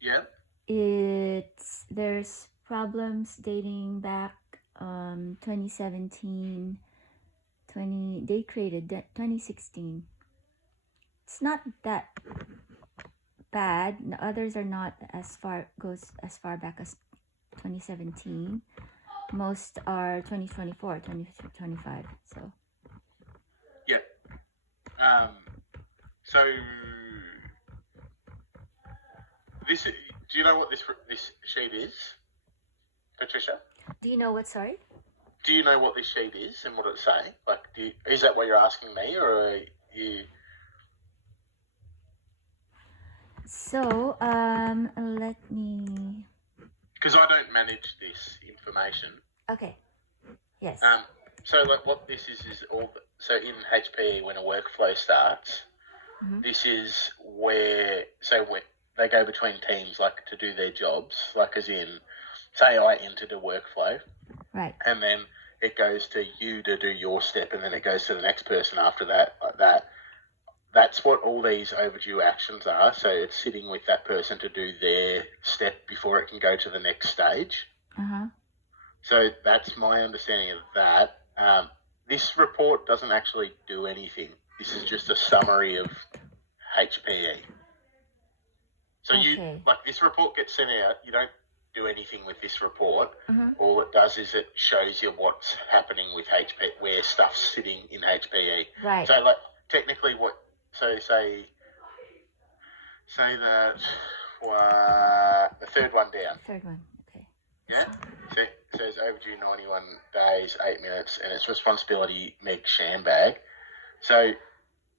Yeah. There's problems dating back 2017, they created that 2016. It's not that bad. The others are not as far back as 2017. Most are 2024, 2025. So Yeah. So this. Do you know what this sheet is, Patricia? do you know what? Sorry. Do you know what this sheet is and what it's saying? Like, is that what you're asking me, or are you? So let me. Because I don't manage this information. Okay. Yes. So like what this is all. So in HPE, when a workflow starts, this is where when they go between teams, like to do their jobs, like as in, say I entered a workflow, Right. and then it goes to you to do your step, and then it goes to the next person after that, like that. That's what all these overdue actions are. So it's sitting with that person to do their step before it can go to the next stage. So that's my understanding of that. This report doesn't actually do anything. This is just a summary of HPE. So Okay. this report gets sent out. You don't do anything with this report. All it does is it shows you what's happening with HPE, where stuff's sitting in HPE. Right. So technically say that the third one down. Third one. Okay. Yeah. So it says overdue 91 days, 8 minutes, and it's responsibility Meg Shambag. So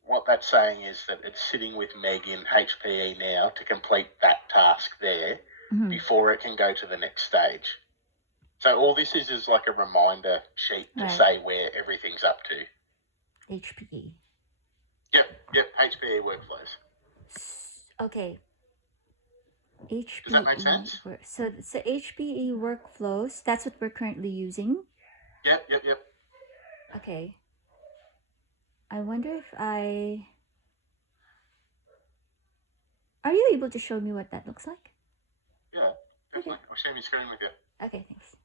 what that's saying is that it's sitting with Meg in HPE now to complete that task there before it can go to the next stage. So all this is like a reminder sheet to say where everything's up to. HPE. Yep, HPE workflows. Okay. HPE. Does that make sense? So HPE workflows, that's what we're currently using? Yep. Okay. I wonder if I... Are you able to show me what that looks like? Yeah, definitely. Okay. I'll share my screen with you. Okay, thanks.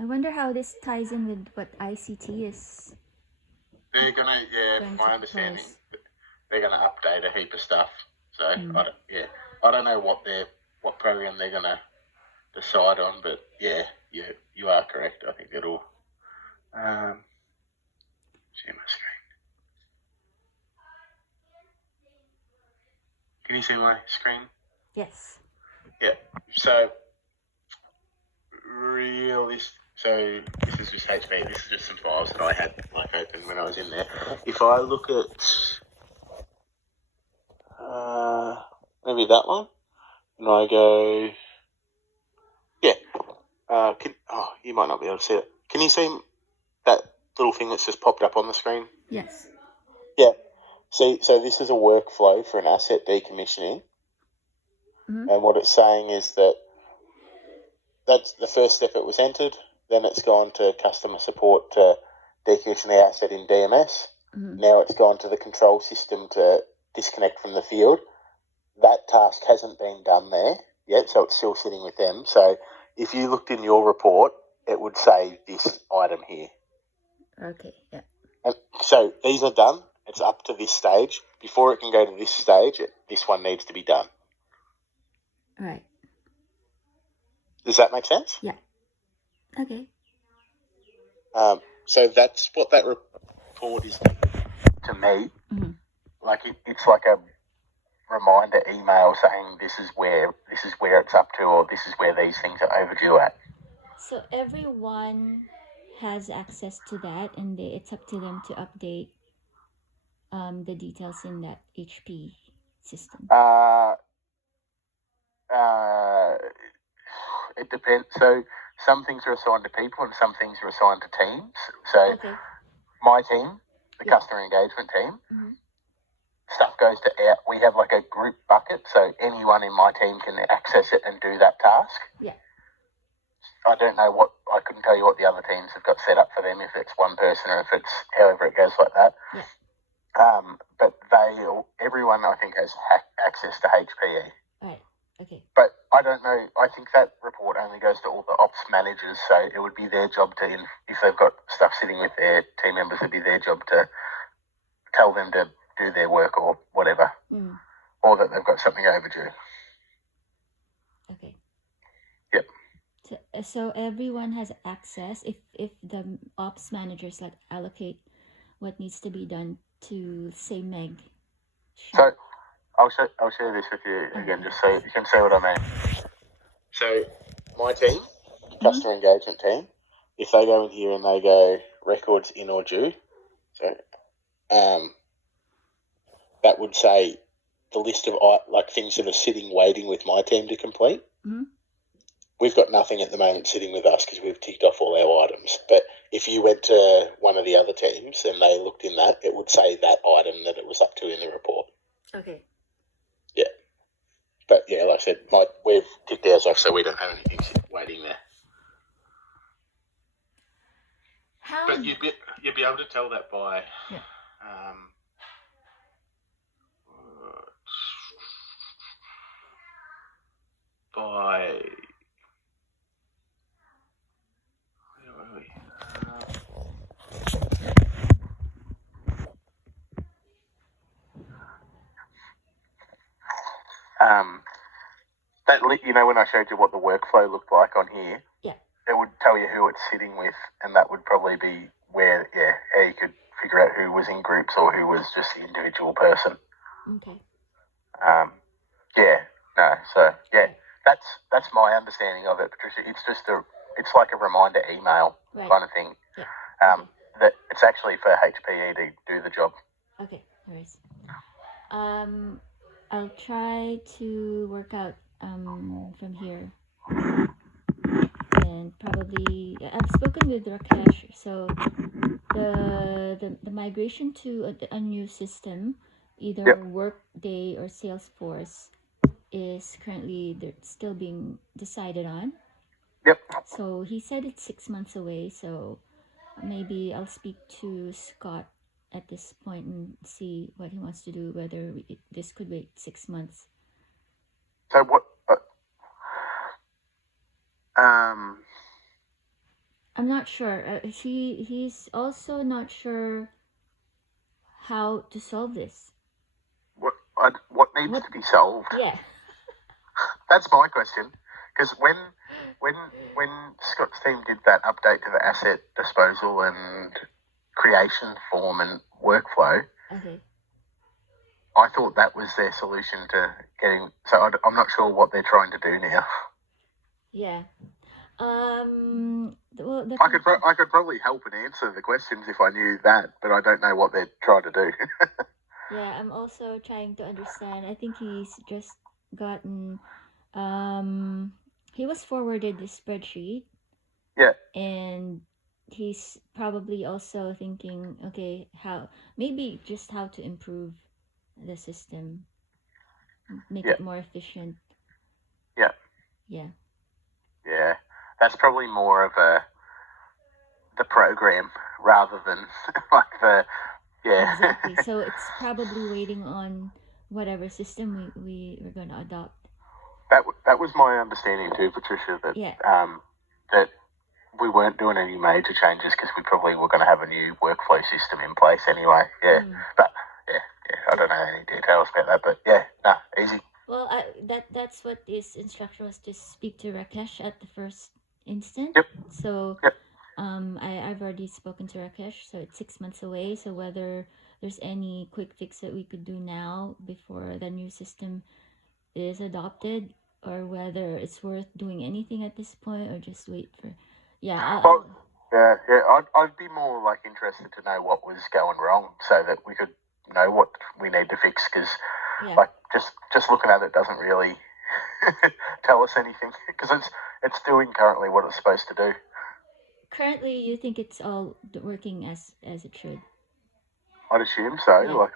I wonder how this ties in with what ICT is. They're my understanding, they're gonna update a heap of stuff. So I don't know what program they're gonna decide on, but you are correct. I think it'll share my screen. Can you see my screen? Yes. Yeah. So this is just HPE. This is just some files that I had open when I was in there. If I look at maybe that one, and I go, you might not be able to see it. Can you see that little thing that's just popped up on the screen? Yes. Yeah. See, so this is a workflow for an asset decommissioning, and what it's saying is that that's the first step. It was entered, then it's gone to customer support to decommission the asset in DMS. Now it's gone to the control system to disconnect from the field. That task hasn't been done there yet, so it's still sitting with them. So if you looked in your report, it would say this item here. Okay, yeah. And so these are done. It's up to this stage. Before it can go to this stage, this one needs to be done. Right. Does that make sense? Yeah. Okay. So that's what that report is to me. Like it's like a reminder email saying this is where it's up to, or this is where these things are overdue at. So everyone has access to that, and it's up to them to update the details in that HP system. It depends. So some things are assigned to people, and some things are assigned to teams. So my team, the customer engagement team, stuff goes to our, we have like a group bucket, so anyone in my team can access it and do that task. Yeah. I don't know I couldn't tell you what the other teams have got set up for them, if it's one person or if it's however it goes like that. Yeah. But everyone I think has access to HPE. Right. Okay. But I don't know. I think that report only goes to all the ops managers, so it would be their job to, if they've got stuff sitting with their team members, it'd be their job to tell them to do their work or whatever, or that they've got something overdue. Okay. Yep. So everyone has access if the ops managers like allocate what needs to be done to say Meg. So I'll share this with you again, just so you can see what I mean. So my team, customer engagement team, if they go in here and they go records in or due, so that would say the list of like things that are sitting waiting with my team to complete. Mm-hmm. We've got nothing at the moment sitting with us because we've ticked off all our items. But if you went to one of the other teams and they looked in that, it would say that item that it was up to in the report. Okay. Yeah. But yeah, like I said, we've ticked ours off, so we don't have anything waiting there. But you'd be able to tell that by by that, you know, when I showed you what the workflow looked like on here, it would tell you who it's sitting with, and that would probably be where, how you could figure out who was in groups or who was just the individual person. Okay. That's my understanding of it, Patricia. It's like a reminder email kind of thing. Yeah. That it's actually for HPE to do the job. Okay, nice. I'll try to work out from here, and probably I've spoken with Rakesh. So the migration to a new system, either Workday or Salesforce, is currently still being decided on. Yep. So he said it's 6 months away. So maybe I'll speak to Scott at this point and see what he wants to do, whether this could wait 6 months. So what? I'm not sure. He's also not sure how to solve this. What needs to be solved? Yeah. That's my question. Because when Scott's team did that update to the asset disposal and creation form and workflow, I thought that was their solution to getting. So I'm not sure what they're trying to do now. Yeah. Well, I could probably help and answer the questions if I knew that, but I don't know what they're trying to do. Yeah, I'm also trying to understand. I think he's just gotten. He was forwarded the spreadsheet. Yeah. And he's probably also thinking, okay, how to improve the system, make it more efficient. Yeah. Yeah. Yeah. That's probably more of the program rather than like the Exactly. So it's probably waiting on whatever system we're going to adopt. That was my understanding too, Patricia. That that we weren't doing any major changes because we probably were going to have a new workflow system in place anyway. Yeah. But I don't know any details about that, but easy. Well, that's what his instruction was, to speak to Rakesh at the first instant. Yep. So, I've already spoken to Rakesh, so it's 6 months away. So whether there's any quick fix that we could do now before the new system is adopted, or whether it's worth doing anything at this point, or just wait for. I'd be more like interested to know what was going wrong so that we could know what we need to fix, because like just looking at it doesn't really tell us anything, because it's doing currently what it's supposed to do. Currently, you think it's all working as it should? I'd assume so. Yeah.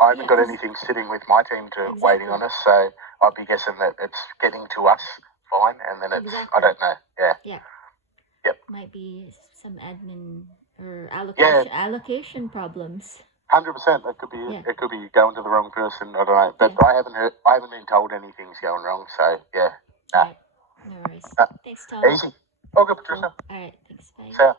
I haven't got anything sitting with my team waiting on us, so I'd be guessing that it's getting to us fine, and then it's I don't know. Yeah. Yeah. Yep. Might be some admin or allocation problems. 100%. That could be it. It could be going to the wrong person. I don't know, but I haven't been told anything's going wrong. So yeah. All right. No worries. Thanks, Tom. Easy. Okay, Patricia. Cool. All right. Thanks. Bye. See ya.